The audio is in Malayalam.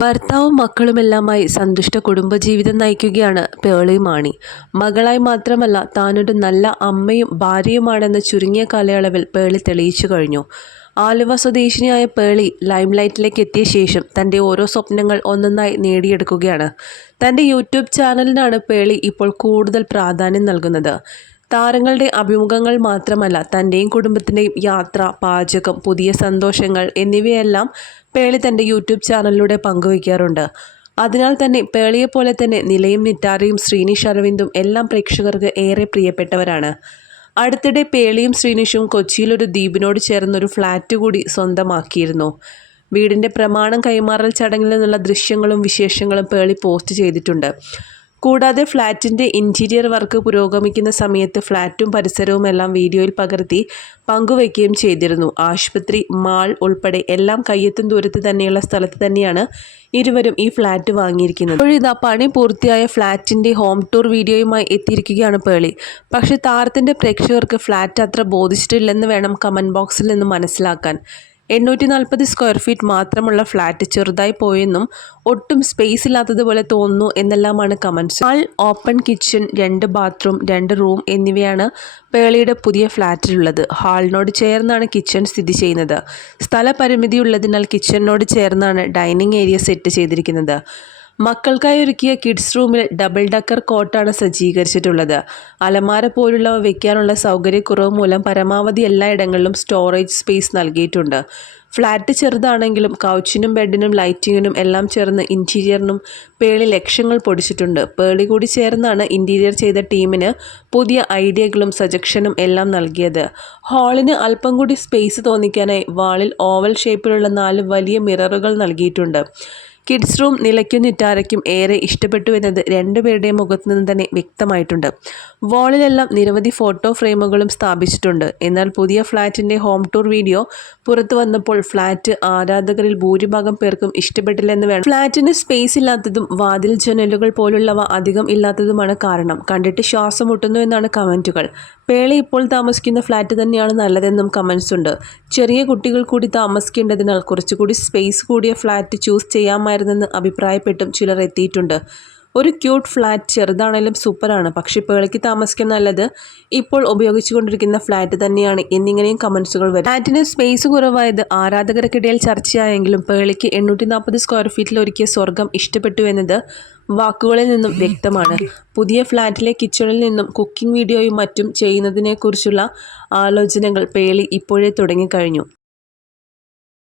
ഭർത്താവും മക്കളുമെല്ലാമായി സന്തുഷ്ട കുടുംബജീവിതം നയിക്കുകയാണ് പേളി മാണി. മകളായി മാത്രമല്ല താനൊരു നല്ല അമ്മയും ഭാര്യയുമാണെന്ന് ചുരുങ്ങിയ കാലയളവിൽ പേളി തെളിയിച്ചു കഴിഞ്ഞു. ആലുവ സ്വദേശിനിയായ പേളി ലൈംലൈറ്റിലേക്ക് എത്തിയ ശേഷം തൻ്റെ ഓരോ സ്വപ്നങ്ങൾ ഒന്നൊന്നായി നേടിയെടുക്കുകയാണ്. തൻ്റെ യൂട്യൂബ് ചാനലിനാണ് പേളി ഇപ്പോൾ കൂടുതൽ പ്രാധാന്യം നൽകുന്നത്. താരങ്ങളുടെ അഭിമുഖങ്ങൾ മാത്രമല്ല തൻ്റെയും കുടുംബത്തിൻ്റെയും യാത്ര, പാചകം, പുതിയ സന്തോഷങ്ങൾ എന്നിവയെല്ലാം പേളി തൻ്റെ യൂട്യൂബ് ചാനലിലൂടെ പങ്കുവയ്ക്കാറുണ്ട്. അതിനാൽ തന്നെ പേളിയെപ്പോലെ തന്നെ നിലയും നിറ്റാരയും ശ്രീനിഷ് അരവിന്ദും എല്ലാം പ്രേക്ഷകർക്ക് ഏറെ പ്രിയപ്പെട്ടവരാണ്. അടുത്തിടെ പേളിയും ശ്രീനിഷും കൊച്ചിയിലൊരു ദ്വീപിനോട് ചേർന്നൊരു ഫ്ലാറ്റ് കൂടി സ്വന്തമാക്കിയിരുന്നു. വീടിൻ്റെ പ്രമാണം കൈമാറൽ ചടങ്ങിൽ നിന്നുള്ള ദൃശ്യങ്ങളും വിശേഷങ്ങളും പേളി പോസ്റ്റ് ചെയ്തിട്ടുണ്ട്. കൂടാതെ ഫ്ലാറ്റിൻ്റെ ഇൻറ്റീരിയർ വർക്ക് പുരോഗമിക്കുന്ന സമയത്ത് ഫ്ലാറ്റും പരിസരവും എല്ലാം വീഡിയോയിൽ പകർത്തി പങ്കുവയ്ക്കുകയും ചെയ്തിരുന്നു. ആശുപത്രി, മാൾ ഉൾപ്പെടെ എല്ലാം കയ്യെത്തും ദൂരത്ത് തന്നെയുള്ള സ്ഥലത്ത് തന്നെയാണ് ഇരുവരും ഈ ഫ്ലാറ്റ് വാങ്ങിയിരിക്കുന്നത്. ഇപ്പോഴിതാ പണി പൂർത്തിയായ ഫ്ലാറ്റിൻ്റെ ഹോം ടൂർ വീഡിയോയുമായി എത്തിയിരിക്കുകയാണ് പേളി. പക്ഷേ താരത്തിൻ്റെ പ്രേക്ഷകർക്ക് ഫ്ലാറ്റ് അത്ര ബോധിച്ചിട്ടില്ലെന്ന് വേണം കമൻറ്റ് ബോക്സിൽ നിന്ന് മനസ്സിലാക്കാൻ. 840 സ്ക്വയർ ഫീറ്റ് മാത്രമുള്ള ഫ്ലാറ്റ് ചെറുതായി പോയെന്നും ഒട്ടും സ്പേസ് ഇല്ലാത്തതുപോലെ തോന്നുന്നു എന്നെല്ലാമാണ് comments. Hall, open kitchen, 2 bathroom, 2 room എന്നിവയാണ് പേളിയുടെ പുതിയ ഫ്ലാറ്റിലുള്ളത്. ഹാളിനോട് ചേർന്നാണ് കിച്ചൺ സ്ഥിതി ചെയ്യുന്നത്. സ്ഥലപരിമിതിയുള്ളതിനാൽ കിച്ചണിനോട് ചേർന്നാണ് ഡൈനിങ് ഏരിയ സെറ്റ് ചെയ്തിരിക്കുന്നത്. മക്കൾക്കായി ഒരുക്കിയ കിഡ്സ് റൂമിൽ ഡബിൾ ഡക്കർ കോട്ടാണ് സജ്ജീകരിച്ചിട്ടുള്ളത്. അലമാര പോലുള്ളവ വയ്ക്കാനുള്ള സൗകര്യക്കുറവ് മൂലം പരമാവധി എല്ലായിടങ്ങളിലും സ്റ്റോറേജ് സ്പേസ് നൽകിയിട്ടുണ്ട്. ഫ്ലാറ്റ് ചെറുതാണെങ്കിലും കൗച്ചിനും ബെഡിനും ലൈറ്റിങ്ങിനും എല്ലാം ചേർന്ന് ഇൻറ്റീരിയറിനും പേളി ലക്ഷങ്ങൾ പൊടിച്ചിട്ടുണ്ട്. പേളി കൂടി ചേർന്നാണ് ഇൻറ്റീരിയർ ചെയ്ത ടീമിന് പുതിയ ഐഡിയകളും സജഷനും എല്ലാം നൽകിയത്. ഹാളിന് അല്പം കൂടി സ്പേസ് തോന്നിക്കാനായി വാളിൽ ഓവൽ ഷേപ്പിലുള്ള 4 വലിയ മിററുകൾ നൽകിയിട്ടുണ്ട്. കിഡ്സ് റൂം നിലയ്ക്കും നിറ്റാരയ്ക്കും ഏറെ ഇഷ്ടപ്പെട്ടു എന്നത് രണ്ടുപേരുടെയും മുഖത്തു നിന്ന് തന്നെ വ്യക്തമായിട്ടുണ്ട്. വാളിലെല്ലാം നിരവധി ഫോട്ടോ ഫ്രെയിമുകളും സ്ഥാപിച്ചിട്ടുണ്ട്. എന്നാൽ പുതിയ ഫ്ലാറ്റിൻ്റെ ഹോം ടൂർ വീഡിയോ പുറത്തു വന്നപ്പോൾ ഫ്ലാറ്റ് ആരാധകരിൽ ഭൂരിഭാഗം പേർക്കും ഇഷ്ടപ്പെട്ടില്ലെന്ന് വേണം. ഫ്ലാറ്റിന് സ്പേസ് ഇല്ലാത്തതും വാതിൽ ജനലുകൾ പോലുള്ളവ അധികം ഇല്ലാത്തതുമാണ് കാരണം. കണ്ടിട്ട് ശ്വാസം മുട്ടുന്നു എന്നാണ് കമൻറ്റുകൾ. പേളി ഇപ്പോൾ താമസിക്കുന്ന ഫ്ലാറ്റ് തന്നെയാണ് നല്ലതെന്നും കമൻസ് ഉണ്ട്. ചെറിയ കുട്ടികൾ കൂടി താമസിക്കേണ്ടതിനാൽ കുറച്ചുകൂടി സ്പേസ് കൂടിയ ഫ്ലാറ്റ് ചൂസ് ചെയ്യാമായിരുന്നെന്ന് അഭിപ്രായപ്പെട്ടും ചിലർ എത്തിയിട്ടുണ്ട്. ഒരു ക്യൂട്ട് ഫ്ലാറ്റ് ചെറുതാണെങ്കിലും സൂപ്പറാണ്, പക്ഷേ പേളിക്ക് താമസിക്കാൻ നല്ലത് ഇപ്പോൾ ഉപയോഗിച്ചുകൊണ്ടിരിക്കുന്ന ഫ്ലാറ്റ് തന്നെയാണ് എന്നിങ്ങനെയും കമൻസുകൾ വരും. ഫ്ലാറ്റിന് സ്പേസ് കുറവായത് ആരാധകർക്കിടയിൽ ചർച്ചയായെങ്കിലും പേളിക്ക് 840 സ്ക്വയർ ഫീറ്റിൽ ഒരുക്കിയ സ്വർഗം ഇഷ്ടപ്പെട്ടു എന്നത് വാക്കുകളിൽ നിന്നും വ്യക്തമാണ്. പുതിയ ഫ്ലാറ്റിലെ കിച്ചണിൽ നിന്നും കുക്കിംഗ് വീഡിയോയും മറ്റും ചെയ്യുന്നതിനെക്കുറിച്ചുള്ള ആലോചനകൾ പേളി ഇപ്പോഴേ തുടങ്ങിക്കഴിഞ്ഞു.